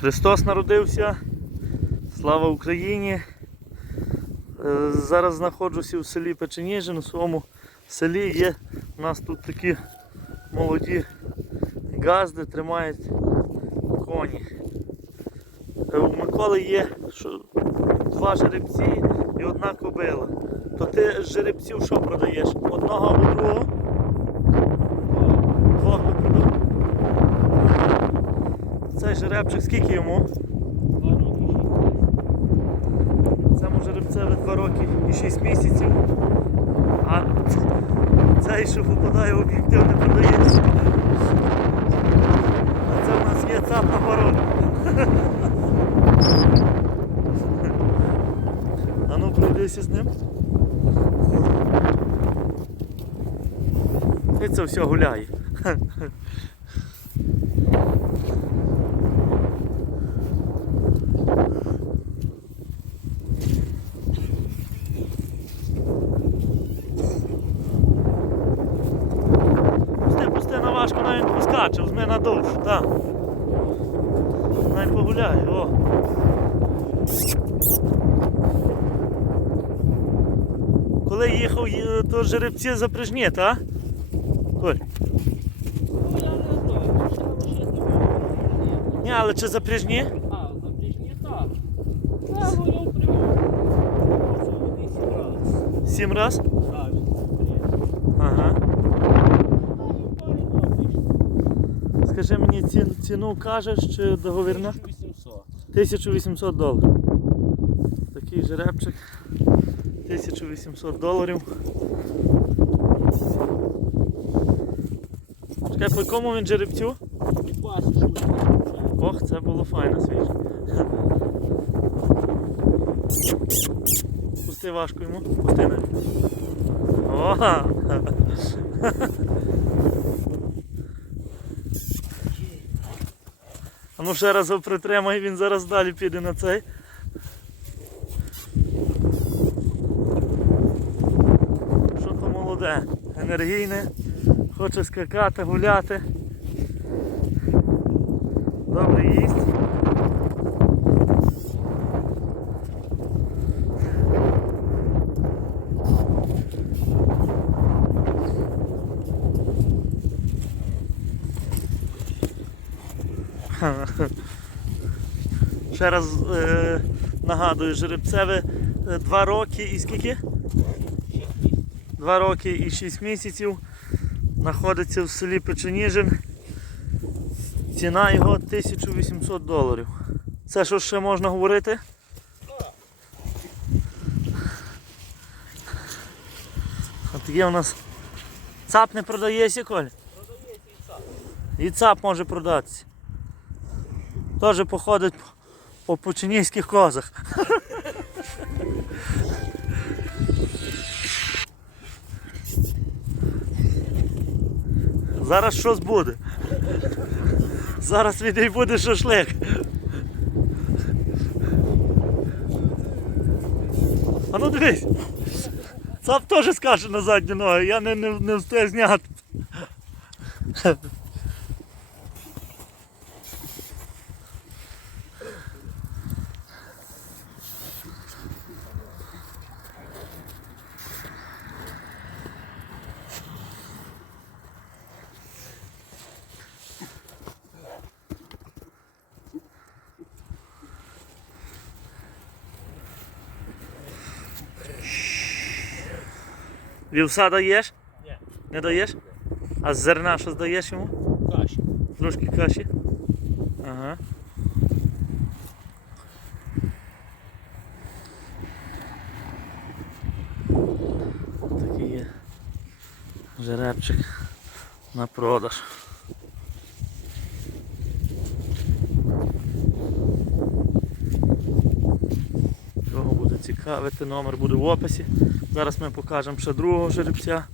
Христос народився. Слава Україні. Е, Зараз знаходжуся в селі Печеніжин. У своєму селі є у нас тут такі молоді газди, тримають коні. Е, У Миколи є два жеребці і одна кобила. То ти жеребців що продаєш? Одного або другого? Двох би продав. Цей жеребчик скільки йому? Два роки Цьому жеребцеві 2 роки і 6 місяців. А цей, що попадає в об'єктив, не продається. А це у нас є цап на порог. А ну пройдися з ним. І це все гуляє. Пусти, пусти на важко навіть довшу, так. Навіть погуляє, о. Коли їхав, є- то жеребці запряжні, так? Коль. Ні, але чи запряжні? А, запряжні так. Та гуляв прямо. Десь раз. Сім раз? Так. Ага. Та і в парі добрий. Скажи мені ці- ціну кажеш чи договірна? 1800. 1800 доларів. Такий жеребчик. 1800 доларів. Чекай, по якому він жеребцю? Ох, це було файно свіже. Пусти важко йому, пусти навіть. О! А ну ще раз його притримай, він зараз далі піде на цей. Що то молоде, енергійне, хоче скакати, гуляти. Добре їсть. Ще раз е, нагадую, жеребцеве 2 роки і скільки? 2 роки і 6 місяців. Знаходиться в селі Печеніжин. Ціна його 1800 доларів. Це що ще можна говорити? От є у нас цап не продається, Коль? Продається і цап. І цап може продатися. Теж походить по пучинівських козах. Зараз щось буде. Зараз відей буде шашлик. А ну дивись. Цап теж скаже на задню ногу, я не, не, не встиг зняти. Вівса даєш? Ні. Не даєш? А з зерна що здаєш йому? Каші. Трошки каші. Ага. Такий є жеребчик на продаж. Кого буде цікавити, номер буде в описі. Зараз ми покажемо ще другого жеребця.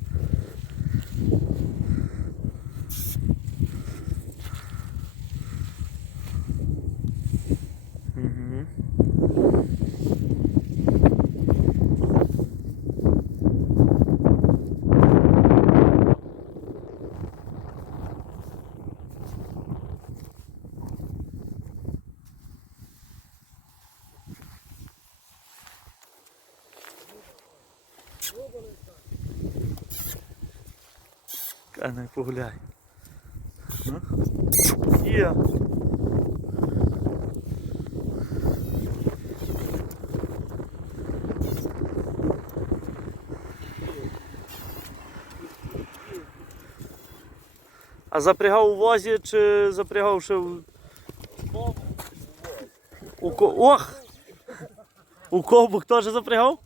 Та не погуляй. Ну. Є. А запрягав у возі чи запрягав ще в... У ко... Ох! У ковбук теж запрягав?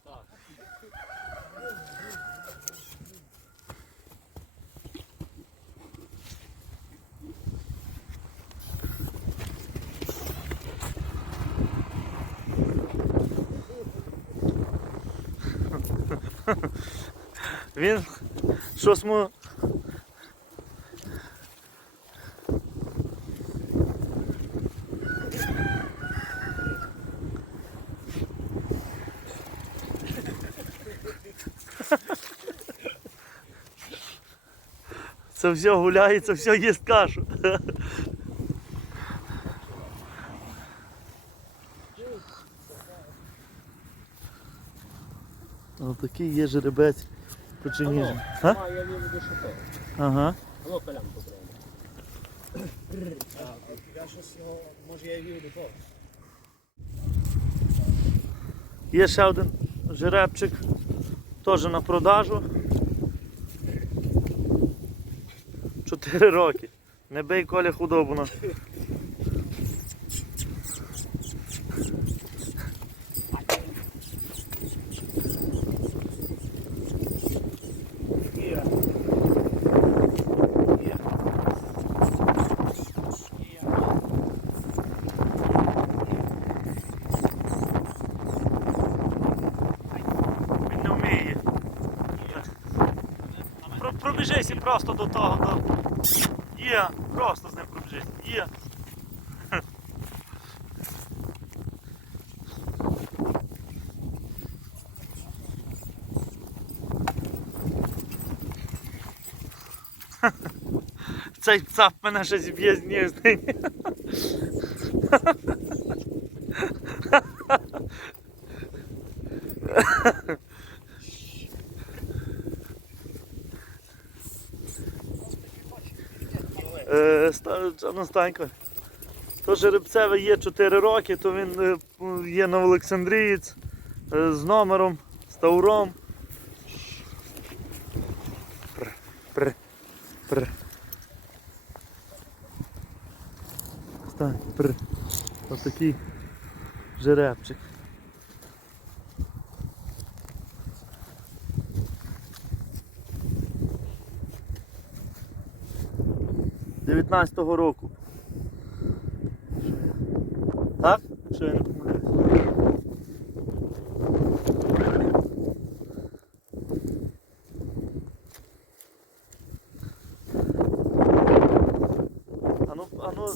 Він щось му. Це все гуляє, це все їсть кашу. Отакий є жеребець печеніжний. А? А, я не буду шукати. Ага. Воно колянку прямо. Я щось його, може я її до того. Є ще один жеребчик, теж на продажу. Чотири роки. Не бий коля худобу на. Є. Є. Він не вміє. Про, пробіжися просто до того. До... Є, просто з ним пробіжись. Є. Цей цап мене ще зіб'є з ніг. Станько. То жеребцеве є 4 роки, то він е, є на Олександрієць е, з номером, з тауром. Пр, пр, пр. Стань, пр. Отакий жеребчик. Дев'ятнадцятого року. Так? Що я не помиляюсь? А ну, а ну,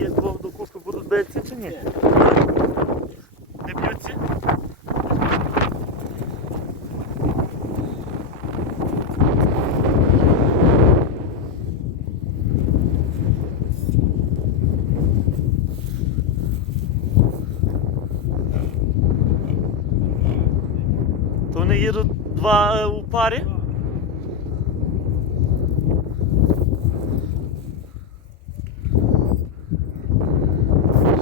є двох докупи будуть битися чи ні? Не б'ються? То вони два е, у парі?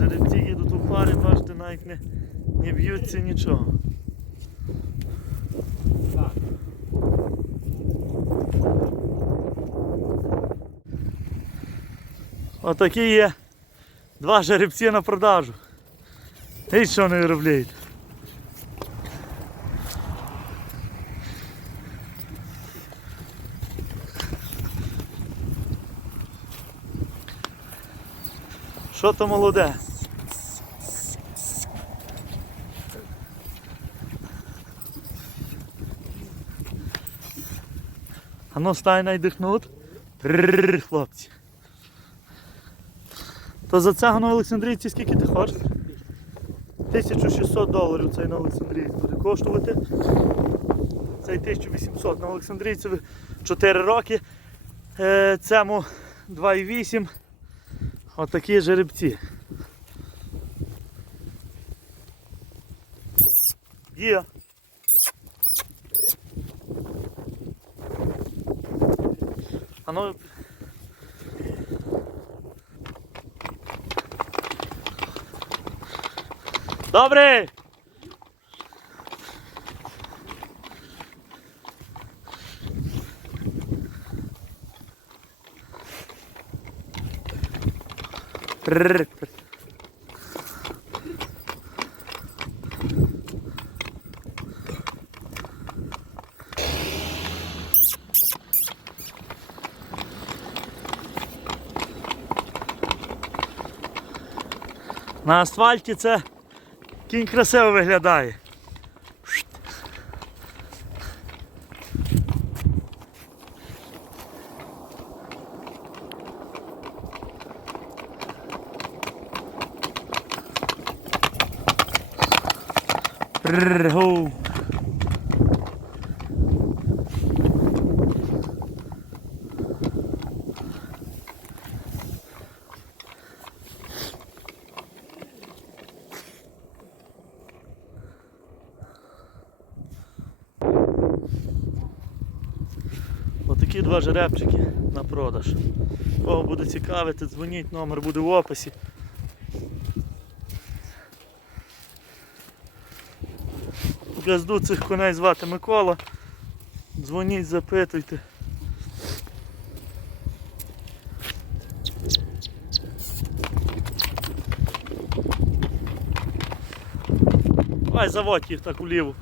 Жеребці їдуть у парі, бачите, навіть не, не б'ються нічого. Отакі є два жеребці на продажу. І що не виробляють? Що то молоде? А ну стай найдихнуть. Прррр, хлопці. То за цього на Олександрійці скільки ти хочеш? 1600 доларів цей на Олександрійці буде коштувати. Цей 1800 на Олександрійці 4 роки. Е, Цьому 2,8. Отакі жеребці. Є. А ну. Добрий! На асфальті це кінь красиво виглядає. Прррр, гоу. Отакі два жеребчики на продаж. Кого буде цікавити, дзвоніть, номер буде в описі. Газду цих коней звати Микола. Дзвоніть, запитуйте. Давай заводь їх так уліво.